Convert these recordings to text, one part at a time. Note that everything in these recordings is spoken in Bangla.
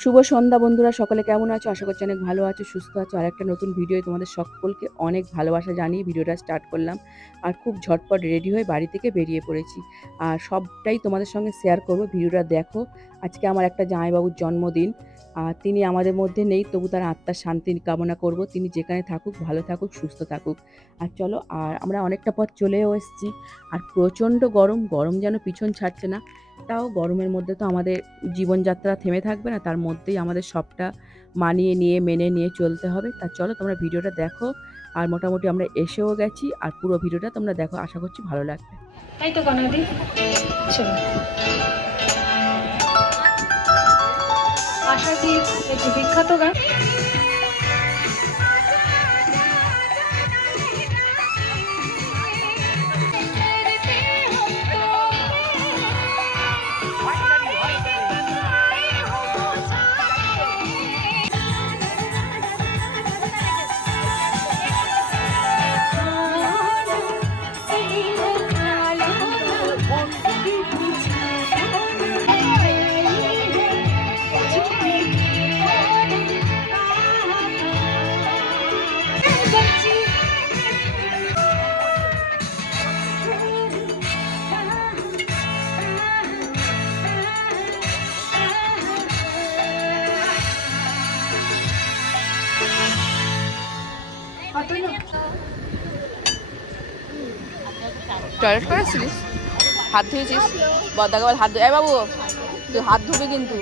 শুভ সন্ধ্যা বন্ধুরা, সকলে কেমন আছো? আশা করছি অনেক ভালো আছো, সুস্থ আছো। আর একটা নতুন ভিডিও তোমাদের সকলকে অনেক ভালোবাসা জানিয়ে ভিডিওটা স্টার্ট করলাম। আর খুব ঝটপট রেডি হয়ে বাড়ি থেকে বেরিয়ে পড়েছি। আর সবটাই তোমাদের সঙ্গে শেয়ার করব, ভিডিওটা দেখো। আজকে আমার একটা জামাইবাবুর জন্মদিন। আর তিনি আমাদের মধ্যে নেই, তবু তার আত্মার শান্তি কামনা করব। তিনি যেখানে থাকুক, ভালো থাকুক, সুস্থ থাকুক। আর চলো, আর আমরা অনেকটা পথ চলেও এসেছি। আর প্রচণ্ড গরম, গরম যেন পিছন ছাড়ছে না। তাও গরমের মধ্যে তো আমাদের জীবনযাত্রা থেমে থাকবে না, তার মধ্যেই আমাদের সবটা মানিয়ে নিয়ে মেনে নিয়ে চলতে হবে। তা চলো তোমরা ভিডিওটা দেখো। আর মোটামুটি আমরা এসেও গেছি, আর পুরো ভিডিওটা তোমরা দেখো, আশা করছি ভালো লাগবে। তাই তো কনাদি, চলো আশাজি একটু বিখ্যাত গান। টয়লেট করেছিলিস? হাত ধুয়েছিস? বদাকে বল হাত ধুয়ে। এই বাবু, তুই হাত ধুবি কিন্তু।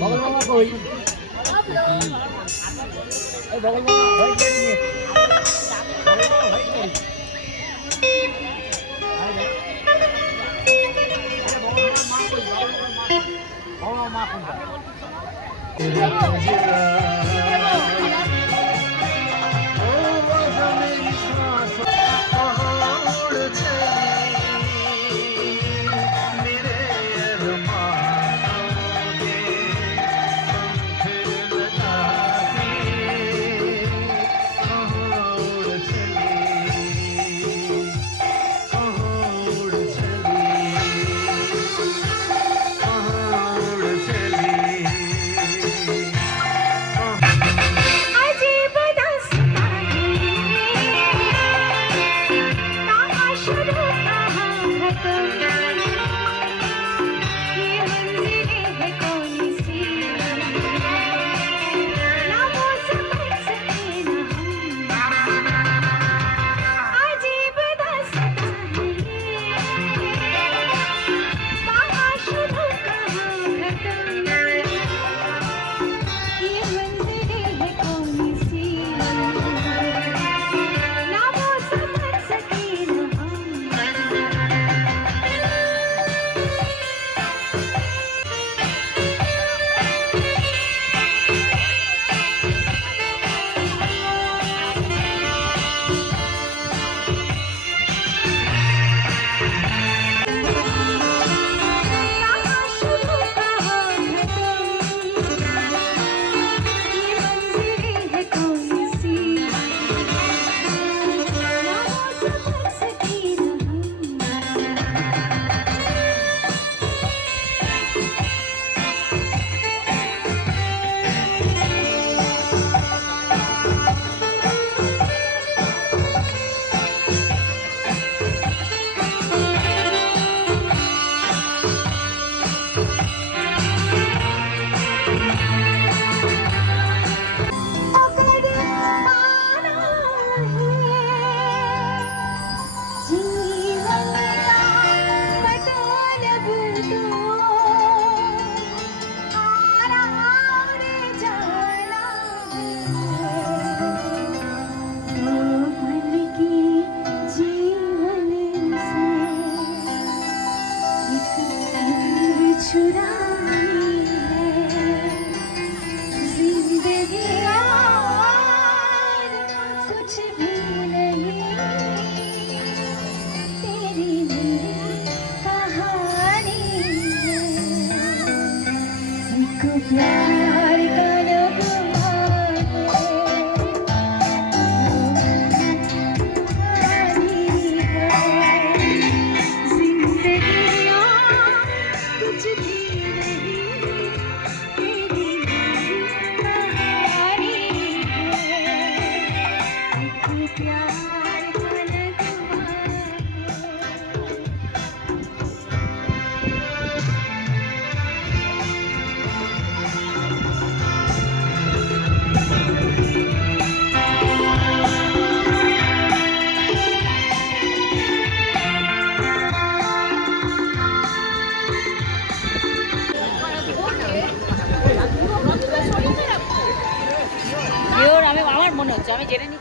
আমি জেনে নি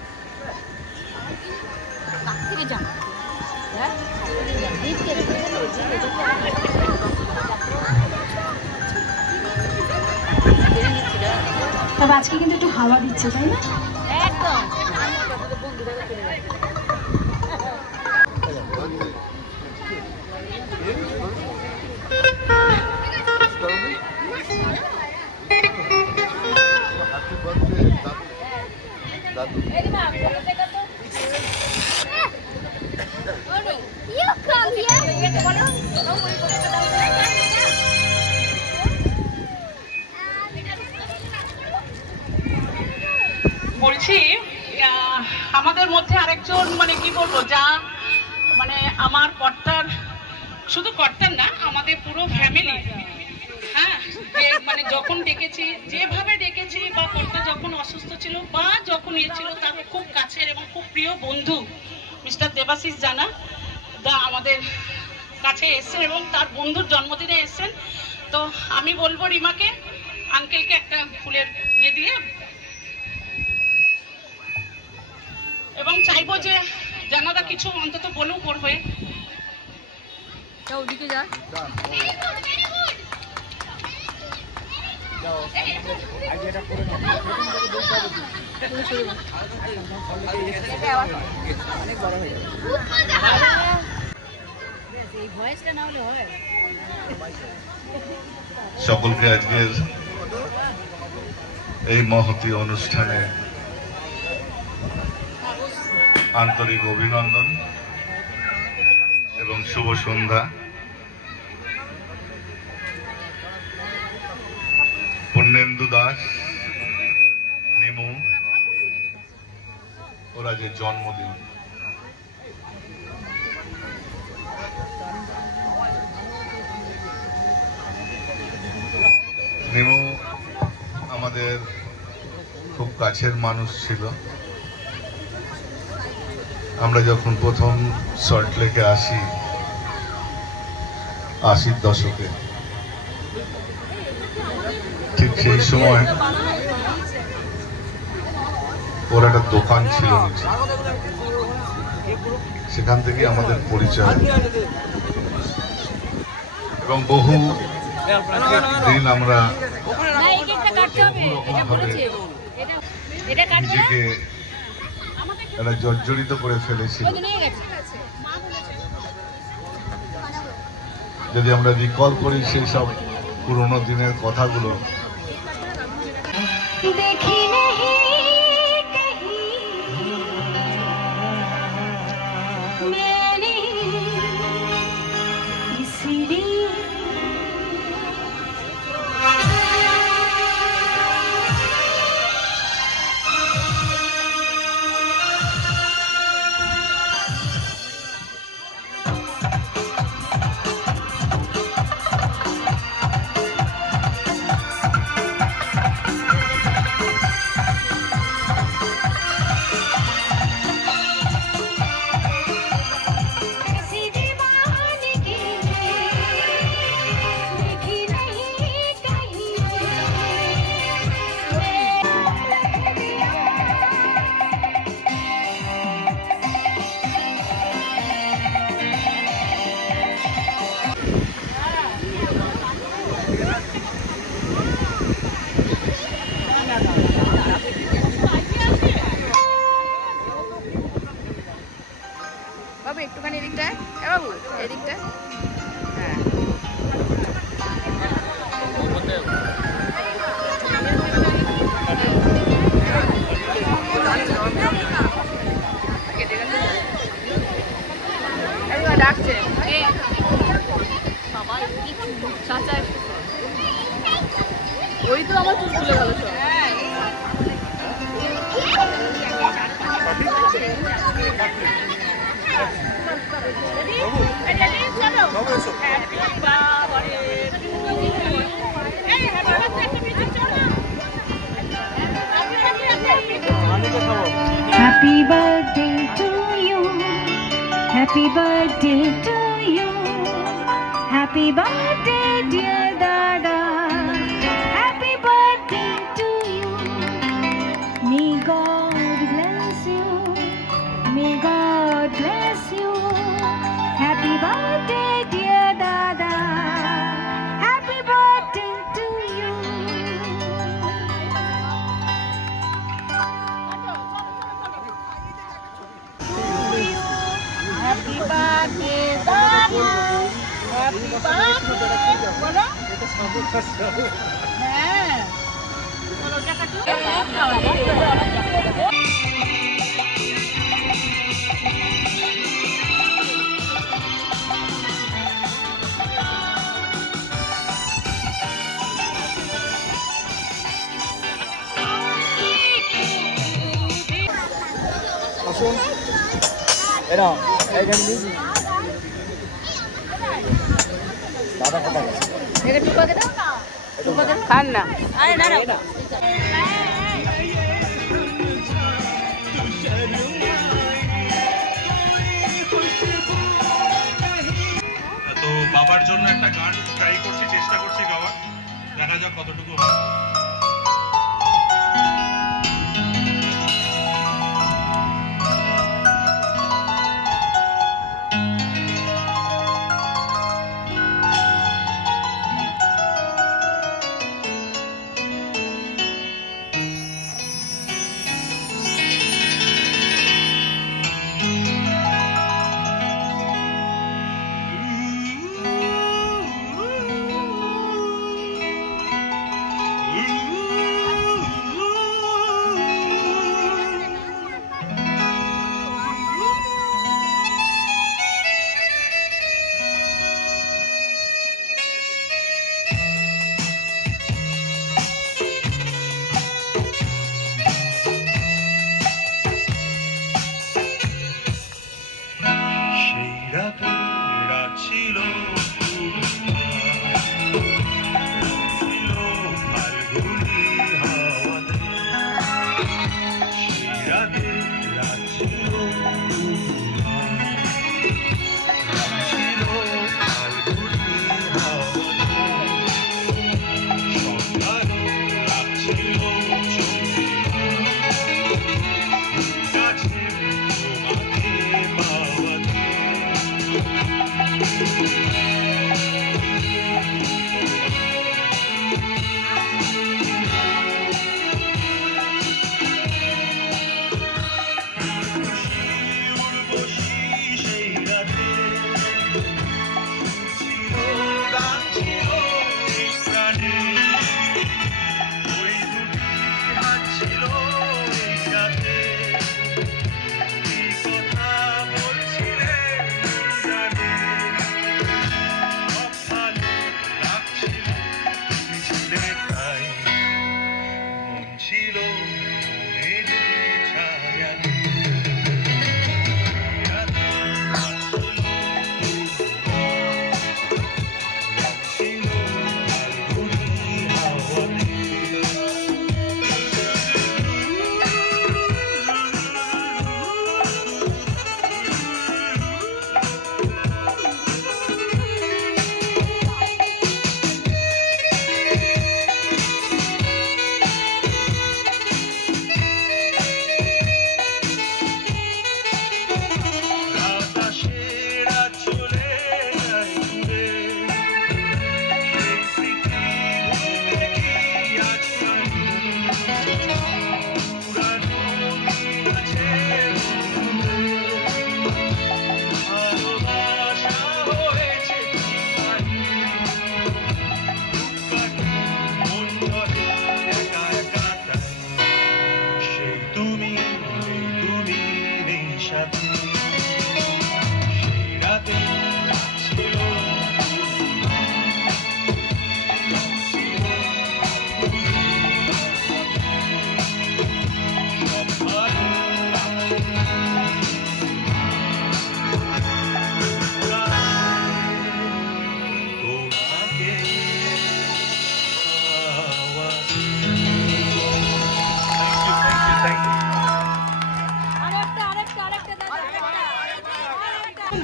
কাছ থেকে জানো হ্যাঁ তবে আজকে কিন্তু একটু হাওয়া দিচ্ছে তাই না? একদম বলছি আমাদের মধ্যে আরেকজন মানে কি বলবো যা মানে আমার কর্তার শুধু কর্তার না আমাদের পুরো ফ্যামিলি হ্যাঁ যে মানে যখন ডেকেছি যেভাবে ডেকেছি বা কর্তা যখন অসুস্থ ছিল বা যখন ইয়ে ছিল তার খুব কাছের এবং খুব প্রিয় বন্ধু মিস্টার দেবাশিস জানা দা আমাদের কাছে এসেছেন এবং তার বন্ধুর জন্মদিনে এসেছেন। তো আমি বলবো রিমাকে আঙ্কেলকে একটা ফুলের ইয়ে দিয়ে এবং চাইবো যে জানাদা কিছু অন্তত বলুক ওর হয়ে। ওদিকে যা সকলকে আজকের এই মহতী অনুষ্ঠানে আন্তরিক অভিনন্দন এবং শুভ সন্ধ্যা। পূর্ণেন্দু দাস, নিমু, ওরা যে জন্মদিন, নিমু আমাদের খুব কাছের মানুষ ছিল। আমরা যখন প্রথম সল্টলেকে আসি 80-র দশকে, ঠিক সেই সময় ওর একটা দোকান ছিল নিচে, সেখান থেকে আমাদের পরিচয় এবং বহু দিন আমরা নিজেকে একটা জর্জরিত করে ফেলেছিল। যদি আমরা রিকল করি সেই সব পুরোনো দিনের কথাগুলো, বাবু একটুখানি এদিকটায়, বাবু এদিকটায়, হ্যাঁ ডাকছে ওই তো আমার চুল খুলে গেল সব। Happy birthday to you. Happy birthday to you. Happy birthday dear Dada. Happy birthday to you. May God bless খান না। তো বাবার জন্য একটা গান ট্রাই করছি, চেষ্টা করছি গাওয়ার, দেখা যাক কতটুকু হয়।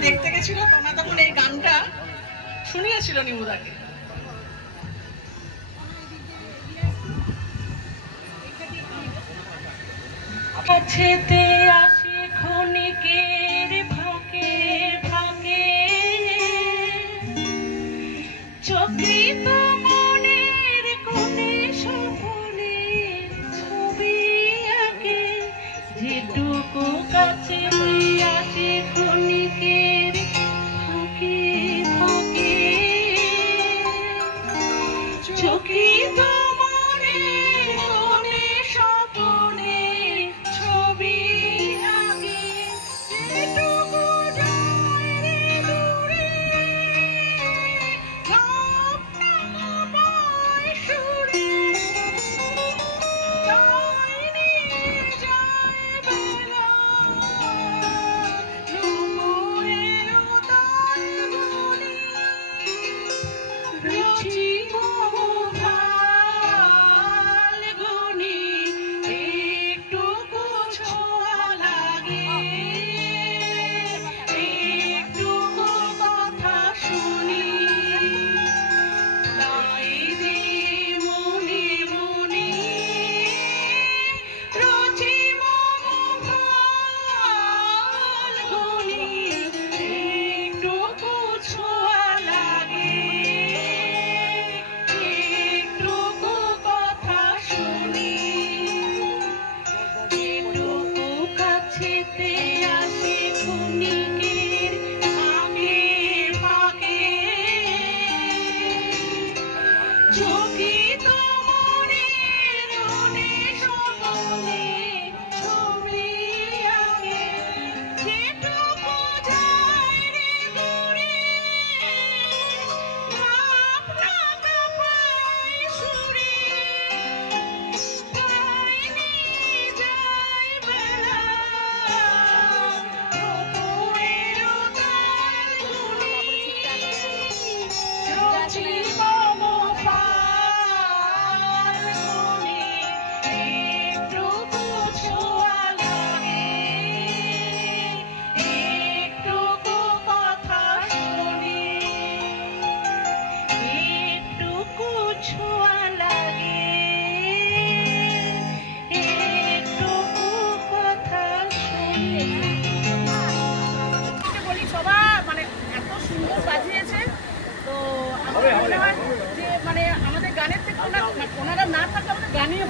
দেখতে গেছিল তোমরা তখন এই গানটা শুনিয়েছিল নিমুদাকে। কাছেতে আসে ক্ষণিকের ফাঁকে ফাঁকে চক্রিত মনের কোণে স্বপনে ছবি আঁকে যেটুকু কাছেতে আসে ক্ষণিকের ফাঁকে ফাঁকে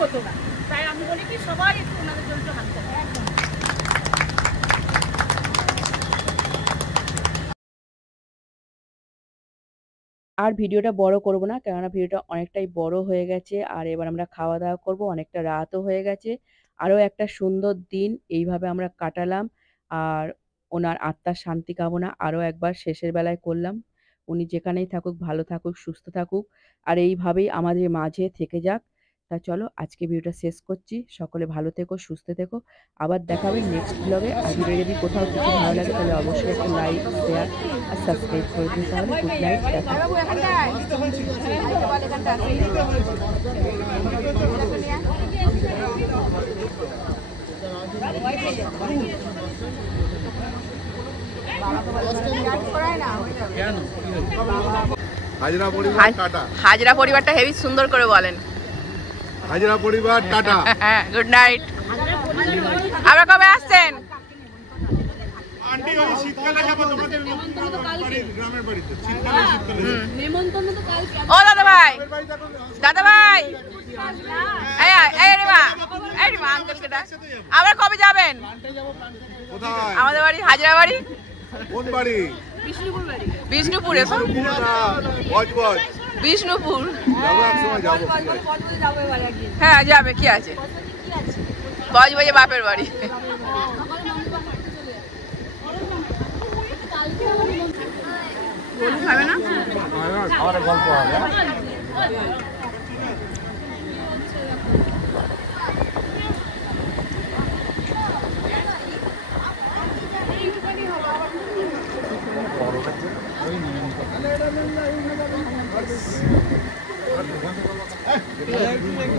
হতো না। তাই আমি বলি কি সবাই একটু ওনাদের জন্য একটু হাত তালি। আর ভিডিওটা বড় করব না, কেননা ভিডিওটা অনেকটাই বড় হয়ে গেছে। আর এবার আমরা খাওয়া দাওয়া করব, অনেকটা রাতও হয়ে গেছে। আরও একটা সুন্দর দিন এইভাবে আমরা কাটালাম। আর ওনার আত্মার শান্তি কামনা আরও একবার শেষের বেলায় করলাম। উনি যেখানেই থাকুক ভালো থাকুক, সুস্থ থাকুক, আর এইভাবেই আমাদের মাঝে থেকে যাক। তা চলো আজকে ভিডিওটা শেষ করছি। সকলে ভালো থেকো, সুস্থ থেকো। আবার দেখা হবে নেক্সট ব্লগে। আর ভিডিও যদি কোথাও কিছু ভালো লাগে তাহলে অবশ্যই একটা লাইক, শেয়ার আর সাবস্ক্রাইব করে দিন। তাহলে গুড নাইট, দেখা হাজরা পরিবার টাটা। হাজরা পরিবারটা হেভি সুন্দর করে বলেন। হাজরা পরিবার টাটা। Good night. আবার কবে আসছেন? আন্টি ওই শীতকালে যাবো তোমাদের গ্রামের বাড়িতে। শীতকালে ও দাদা ভাই, দাদা ভাই, এই রিমা, আঙ্কেলকে ডাক। আবার কবে যাবেন? কোথায়? আমাদের বাড়ি হাজরা বাড়ি। কোন বাড়ি? বিষ্ণুপুর। এসো। বজবজ। বিষ্ণুপুর। যাবো এক সময় যাবো। হ্যাঁ যাবে, কি আছে? বজবজে বাপের বাড়ি। খাবে না? আমার গল্প হবে।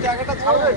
জায়গাটা ছাড়বে।